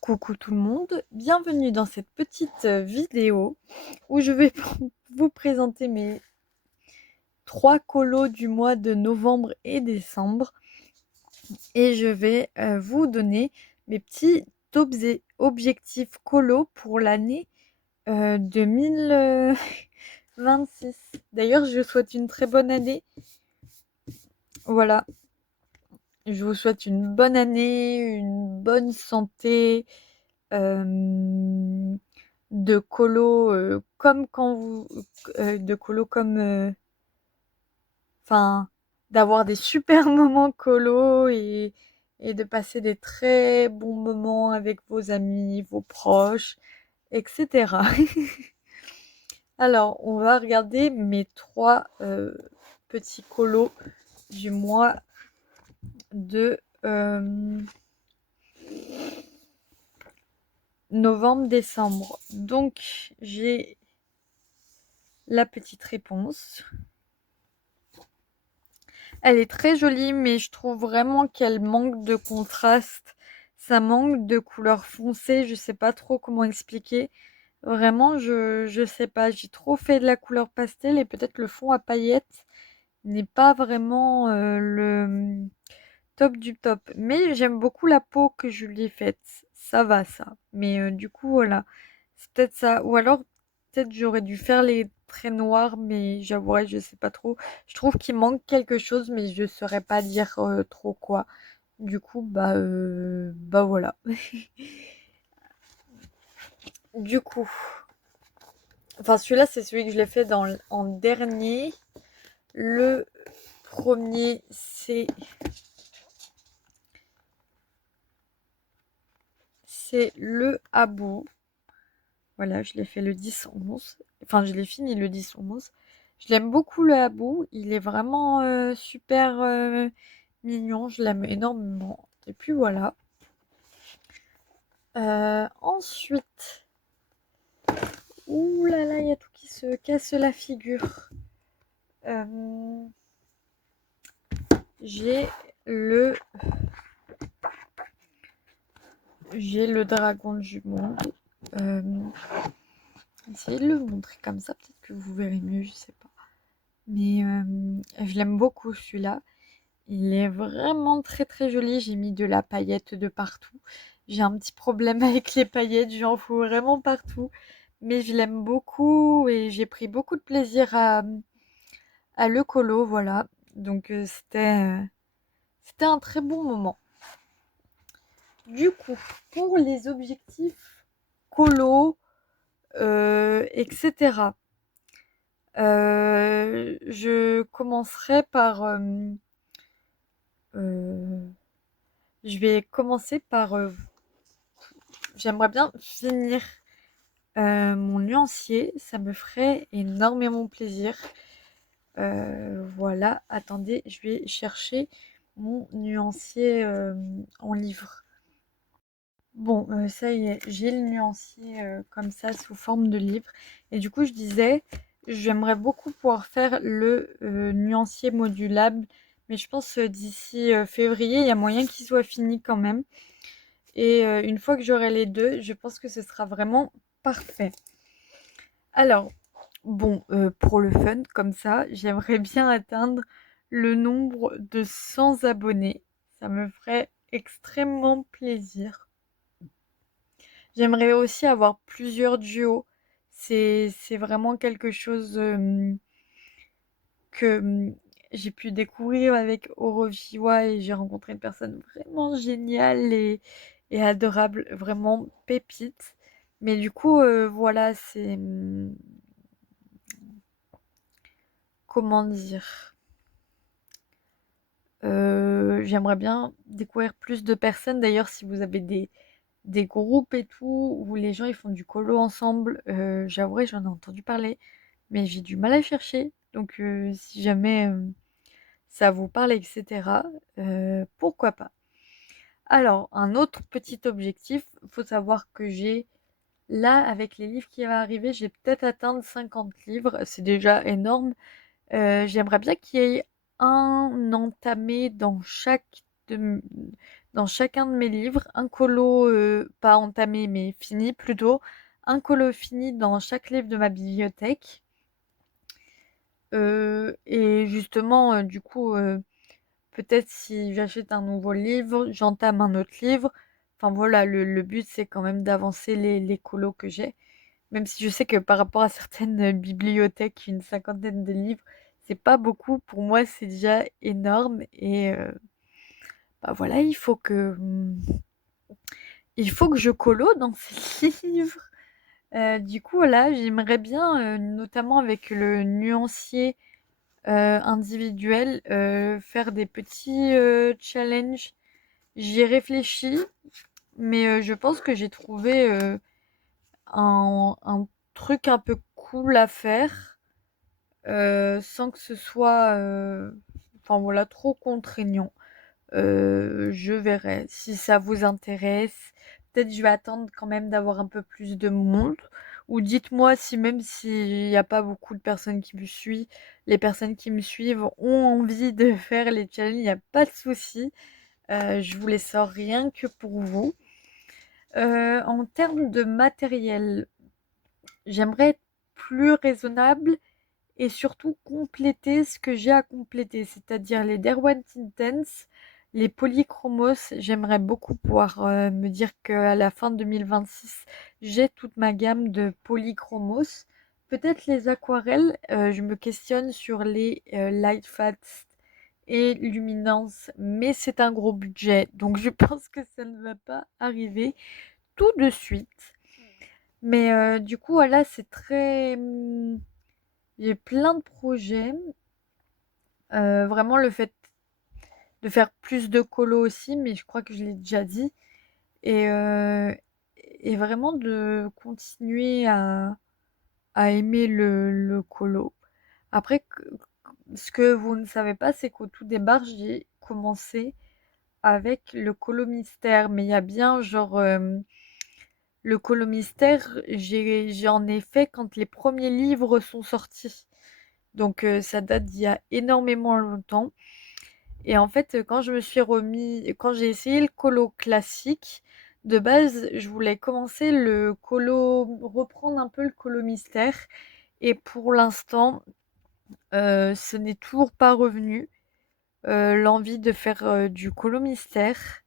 Coucou tout le monde, bienvenue dans cette petite vidéo où je vais vous présenter mes 3 colos du mois de novembre et décembre et je vais vous donner mes petits objectifs colos pour l'année 2026. D'ailleurs, je vous souhaite une très bonne année. Voilà, je vous souhaite une bonne année, une bonne santé. euh, de colo comme quand vous de colo comme enfin d'avoir des super moments colo et de passer des très bons moments avec vos amis, vos proches, etc. Alors, on va regarder mes 3 petits colos du mois de novembre-décembre. Donc, j'ai la petite réponse. Elle est très jolie, mais je trouve vraiment qu'elle manque de contraste. Ça manque de couleur foncée. Je sais pas trop comment expliquer. Vraiment, je sais pas. J'ai trop fait de la couleur pastel et peut-être le fond à paillettes n'est pas vraiment le top du top. Mais j'aime beaucoup la peau que je lui ai faite. Ça va, ça. Mais du coup, voilà. C'est peut-être ça. Ou alors, peut-être j'aurais dû faire les traits noirs, mais j'avouerai, je sais pas trop. Je trouve qu'il manque quelque chose, mais je saurais pas dire trop quoi. Du coup, bah voilà. Du coup, enfin celui-là, c'est celui que je l'ai fait en dernier. Le premier, c'est le Habou. Voilà, je l'ai fait le 10-11. Enfin, je l'ai fini le 10-11. Je l'aime beaucoup le Habou. Il est vraiment super mignon. Je l'aime énormément. Et puis voilà. Ensuite, ouh là là, il y a tout qui se casse la figure. Euh, j'ai le j'ai le dragon du monde. Euh, essayez de le montrer comme ça, peut-être que vous verrez mieux, je sais pas. Mais je l'aime beaucoup celui-là. Il est vraiment très très joli. J'ai mis de la paillette de partout. J'ai un petit problème avec les paillettes, j'en fous vraiment partout. Mais je l'aime beaucoup et j'ai pris beaucoup de plaisir à le colo, voilà. Donc c'était un très bon moment. Du coup, pour les objectifs colo, etc. Je commencerai par je vais commencer par j'aimerais bien finir mon nuancier, ça me ferait énormément plaisir. Voilà, attendez, je vais chercher mon nuancier en livre. Bon, ça y est, j'ai le nuancier comme ça sous forme de livre. Et du coup, je disais, j'aimerais beaucoup pouvoir faire le nuancier modulable, mais je pense d'ici février, il y a moyen qu'il soit fini quand même. Et une fois que j'aurai les deux, je pense que ce sera vraiment parfait. Alors, bon, pour le fun, comme ça, j'aimerais bien atteindre le nombre de 100 abonnés. Ça me ferait extrêmement plaisir. J'aimerais aussi avoir plusieurs duos. C'est vraiment quelque chose que j'ai pu découvrir avec Orochiwa et j'ai rencontré une personne vraiment géniale et adorable, vraiment pépite. Mais du coup, voilà, c'est comment dire. J'aimerais bien découvrir plus de personnes. D'ailleurs, si vous avez des groupes et tout, où les gens ils font du colo ensemble, j'avouerai, j'en ai entendu parler, mais j'ai du mal à chercher. Donc, si jamais ça vous parle, etc., pourquoi pas. Alors, un autre petit objectif, faut savoir que j'ai, là, avec les livres qui vont arriver, j'ai peut-être atteint 50 livres, c'est déjà énorme. J'aimerais bien qu'il y ait un entamé dans chaque de, dans chacun de mes livres, un colo pas entamé mais fini plutôt, un colo fini dans chaque livre de ma bibliothèque. Et justement, du coup, peut-être si j'achète un nouveau livre, j'entame un autre livre. Enfin voilà, le but c'est quand même d'avancer les colos que j'ai. Même si je sais que par rapport à certaines bibliothèques, une cinquantaine de livres, c'est pas beaucoup. Pour moi, c'est déjà énorme. Et bah voilà, il faut que je colo dans ces livres. Du coup, voilà, j'aimerais bien, notamment avec le nuancier individuel, faire des petits challenges. J'y ai réfléchi, mais je pense que j'ai trouvé un truc un peu cool à faire sans que ce soit enfin voilà, trop contraignant. Je verrai si ça vous intéresse. Peut-être je vais attendre quand même d'avoir un peu plus de monde. Ou dites-moi si même s'il n'y a pas beaucoup de personnes qui me suivent, les personnes qui me suivent ont envie de faire les challenges, il n'y a pas de souci. Je vous les sors rien que pour vous. En termes de matériel, j'aimerais être plus raisonnable et surtout compléter ce que j'ai à compléter, c'est-à-dire les Derwent Intense, les polychromos. J'aimerais beaucoup pouvoir me dire qu'à la fin 2026, j'ai toute ma gamme de polychromos. Peut-être les aquarelles, je me questionne sur les light fats et luminance, mais c'est un gros budget, donc je pense que ça ne va pas arriver tout de suite. Mais du coup, voilà, c'est très... j'ai plein de projets. Vraiment, le fait de faire plus de colo aussi, mais je crois que je l'ai déjà dit. Et, euh, et vraiment de continuer à aimer le colo. Après, ce que vous ne savez pas, c'est qu'au tout départ, j'ai commencé avec le colo mystère. Mais il y a bien, genre, le colo mystère, j'en ai fait quand les premiers livres sont sortis. Donc, ça date d'il y a énormément longtemps. Et en fait, quand j'ai essayé le colo classique, de base, je voulais commencer le colo, reprendre un peu le colo mystère. Et pour l'instant, ce n'est toujours pas revenu, l'envie de faire du colo mystère.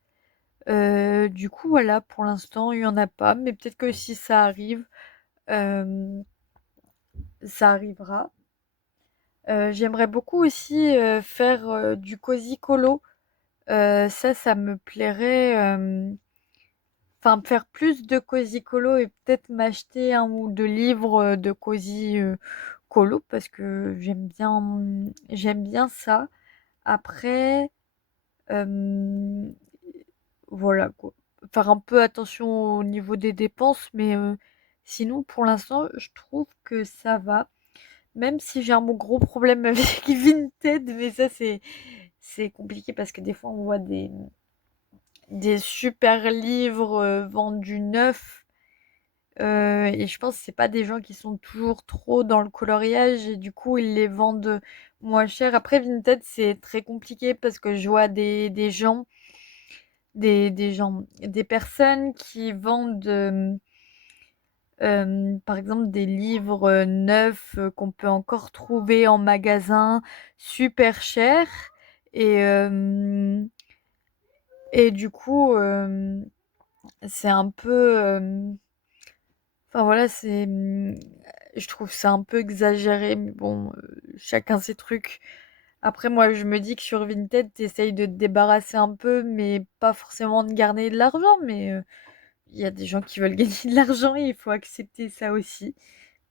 Du coup, voilà, pour l'instant, il n'y en a pas. Mais peut-être que si ça arrive, euh, ça arrivera. J'aimerais beaucoup aussi faire du cosy colo. Ça me plairait. Enfin, faire plus de cosy colo et peut-être m'acheter un ou deux livres de cosy colo parce que j'aime bien ça. Après, euh, voilà quoi. Faire un peu attention au niveau des dépenses, mais sinon, pour l'instant, je trouve que ça va. Même si j'ai un gros problème avec Vinted, mais ça, c'est compliqué parce que des fois, on voit des super livres vendus neufs. Et je pense que c'est pas des gens qui sont toujours trop dans le coloriage et du coup ils les vendent moins cher. Après Vinted c'est très compliqué parce que je vois des personnes qui vendent par exemple des livres neufs qu'on peut encore trouver en magasin super chers et, euh, et du coup c'est un peu enfin voilà, je trouve ça un peu exagéré, mais bon, chacun ses trucs. Après, moi, je me dis que sur Vinted, t'essayes de te débarrasser un peu, mais pas forcément de garder de l'argent. Mais il y a des gens qui veulent gagner de l'argent et il faut accepter ça aussi.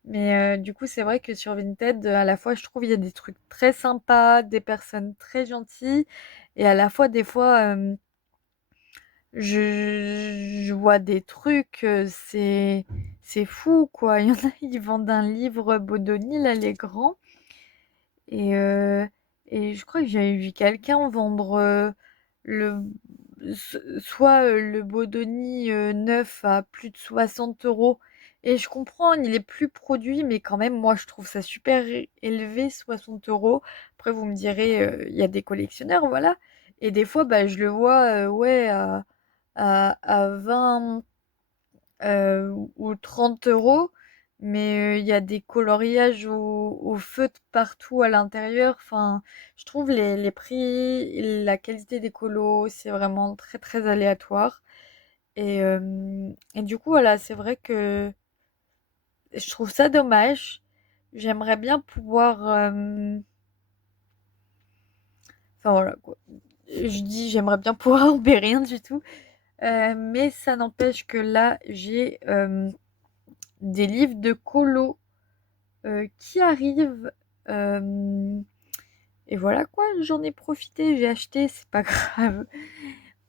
Mais du coup, c'est vrai que sur Vinted, à la fois, je trouve il y a des trucs très sympas, des personnes très gentilles, et à la fois, des fois, je vois des trucs, c'est fou quoi. Il y en a, ils vendent un livre Bodoni, là, les grands. Et, euh, et je crois que j'avais vu quelqu'un vendre le, soit le Bodoni neuf à plus de 60 euros. Et je comprends, il est plus produit, mais quand même, moi, je trouve ça super élevé, 60 euros. Après, vous me direz, il y a des collectionneurs, voilà. Et des fois, bah, je le vois, ouais, à 20 ou 30 €, mais il y a des coloriages au feutre partout à l'intérieur. Enfin, je trouve les prix, la qualité des colos, c'est vraiment très très aléatoire. Et du coup, voilà, c'est vrai que je trouve ça dommage. J'aimerais bien pouvoir... Enfin voilà quoi. Je dis j'aimerais bien pouvoir, mais rien du tout. Mais ça n'empêche que là, j'ai des livres de colo qui arrivent. euh, et voilà quoi, j'en ai profité, j'ai acheté, c'est pas grave.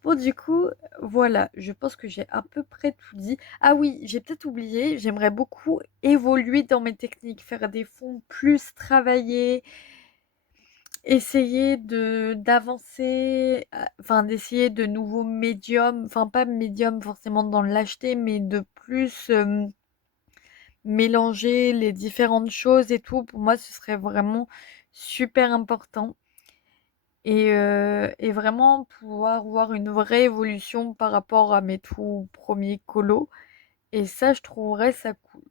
Bon, du coup, voilà, je pense que j'ai à peu près tout dit. Ah oui, j'ai peut-être oublié, j'aimerais beaucoup évoluer dans mes techniques, faire des fonds plus travaillés, essayer de d'avancer, enfin d'essayer de nouveaux médiums, enfin pas médiums forcément dans l'acheter, mais de plus mélanger les différentes choses et tout. Pour moi, ce serait vraiment super important. Et vraiment pouvoir voir une vraie évolution par rapport à mes tout premiers colos. Et ça, je trouverais ça cool.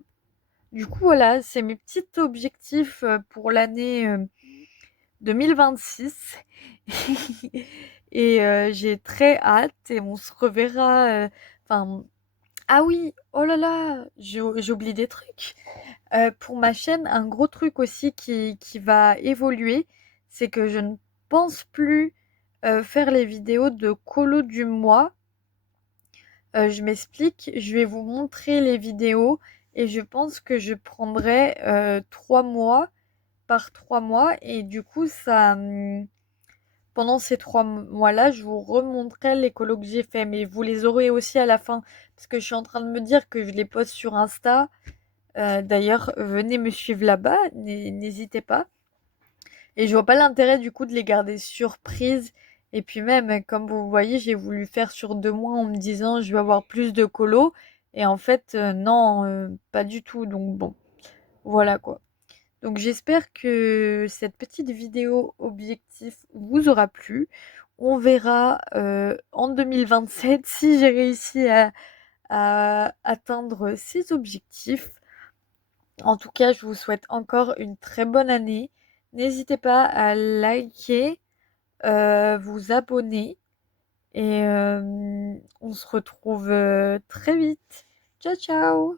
Du coup, voilà, c'est mes petits objectifs pour l'année 2026. Et j'ai très hâte et on se reverra. Enfin, ah oui, oh là là, j'ai oublié des trucs. Pour ma chaîne, un gros truc aussi qui va évoluer, c'est que je ne pense plus faire les vidéos de colo du mois. Je m'explique, je vais vous montrer les vidéos et je pense que je prendrai 3 mois par 3 mois et du coup pendant ces 3 mois-là, je vous remontrerai les colos que j'ai fait, mais vous les aurez aussi à la fin parce que je suis en train de me dire que je les poste sur Insta. D'ailleurs, venez me suivre là-bas, n'hésitez pas. Et je vois pas l'intérêt du coup de les garder surprises. Et puis même, comme vous voyez, j'ai voulu faire sur 2 mois en me disant je vais avoir plus de colos. Et en fait, non, pas du tout. Donc bon, voilà quoi. Donc j'espère que cette petite vidéo objectif vous aura plu. On verra en 2027 si j'ai réussi à atteindre ces objectifs. En tout cas, je vous souhaite encore une très bonne année. N'hésitez pas à liker, vous abonner et on se retrouve très vite. Ciao ciao!